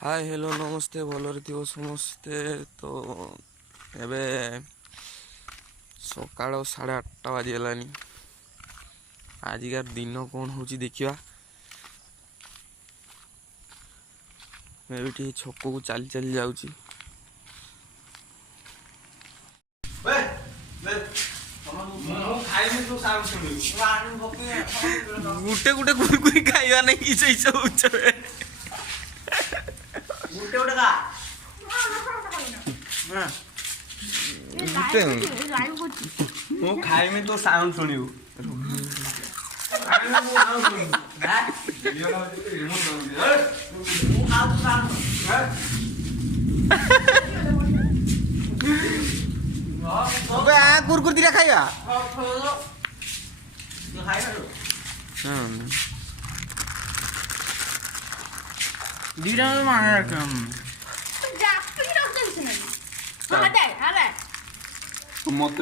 hi hello नमस्ते भलरे थी समस्ते तो एबे सकाळ 8:30 बाजिगलानी आजिकार दिन कौन हो देखा मैं भी छक को चली चली जाऊँगी गुटे गुटे कुरकुरी खाइबा नहीं कि से सब ମୁଁ ଖାଇମି ତୁ ସାଉଣ୍ଡ ଶୁଣିବୁ କୁରକୁରି ଦିଟା ଖାଇବା ଦିଟା मत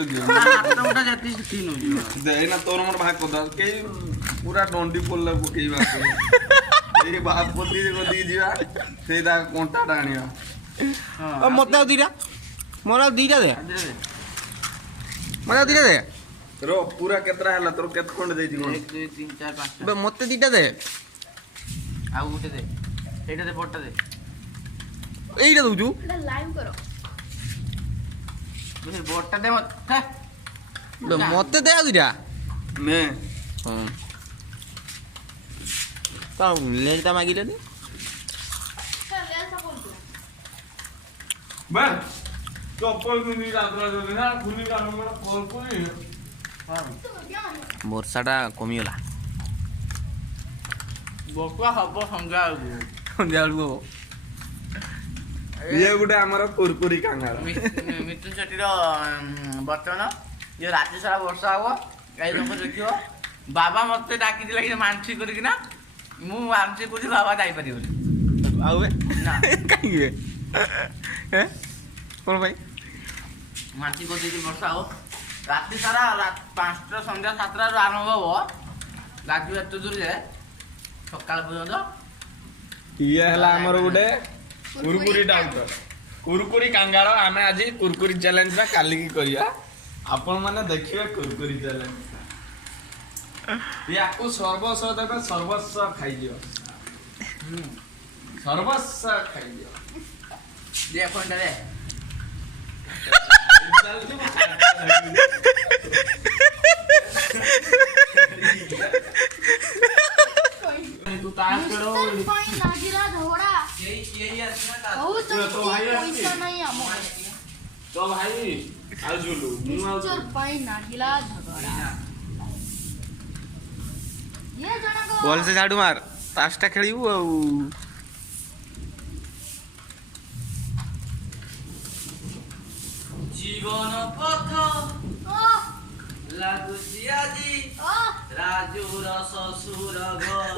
देना तोर मोर भाग कदा के पूरा डंडी पल्ला पकई बाप पति दी जीवा से कंटा टाणिया मत दीटा मोर दीटा दे मत दीटा दे रो पूरा केतरा हला तोर केत खंड देती 1 2 3 4 5 मत दीटा दे आ गुटे दे एटा दे पट्टा दे एटा दउजु लाइव करो बोटा दे मत दे दिया मैं हां लेता मागिले दे बस चप्पल मिनी रात्रा दे ना खुली कान में कॉल कोई हां वर्षाटा कमी गला बकवा हबो संगा को ये गोटे आमर कुरकुरी कांगार मिथुन शेट्टी बर्तमान ये राति सारा वर्षा हम गाई तुम देखो बाबा मत डाकी कि मानसी करना मु मानसी कर बाबा जापर कहीं कौन भाई मानसी कर वर्षा हो राति सारा 5टा संध्या 7टा आरंभ हम लगे एत दूर जाए सका पर्यटन ये गोटे कुरकुरी डाउट कुरकुरी कांगार आमे आज कुरकुरी चैलेंज बा काली की करिया आपण माने देखिबे कुरकुरी चैलेंज याकू सर्वस्व देबे सर्वस्व खाइ दियो सर्वस्व खाइ दियो दे फोन दे तू तास करो तो भाई आजुलू बॉल से झाड़ू मार ताशटा खेलिबू जीवन पथ लागुची आजी राजूर ससुर घर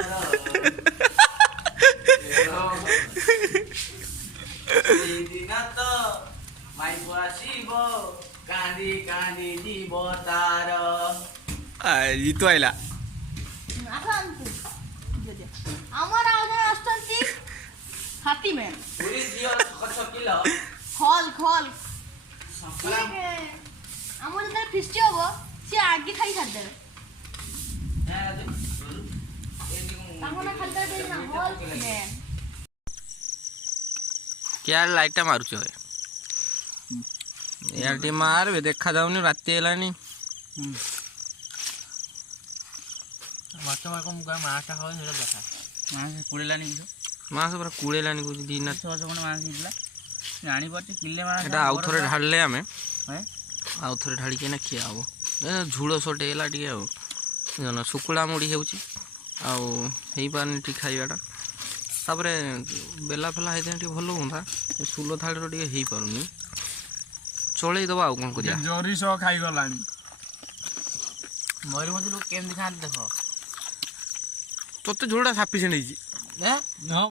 दिन तो माइको आसीब कांदी कांदी जीव तार जीतु आइला আমার আওয়াজ আসছে হাতি ম্যান পুরি দিও ছকিল খল খল আমার যেটা ফিস্টি হবো সে আগে খাই ছাড় দেবে হ্যাঁ তখন খালি করে দেই না হল ম্যান क्या लाइटा मारुछ यार टी मार बे देखा जाउनी राती हेलानी माछ माको मुगा माछा खाओ हेला देखा माछ कुड़ेलानी किछो मास पूरा कुड़ेलानी को दिन 600 कोन माछ हिला जानी पड़ती किले माछ एटा आउ थरे ढाळले आमे हैं आउ थरे ढाळी के ना खिया हबो झुळो सोटे हेला टी आ जन सुकुला मुड़ी हेउची आ हेई पानी टी खाइबाटा तापरे बेला फेला है भल हाँ सुल थाड़ी टे हो पारुनी चल दबा आ कौन कर जरी सह खाई गलानी मयूरभंज लोग केमती खाते देख तोते झोड़ा साफिसीएंट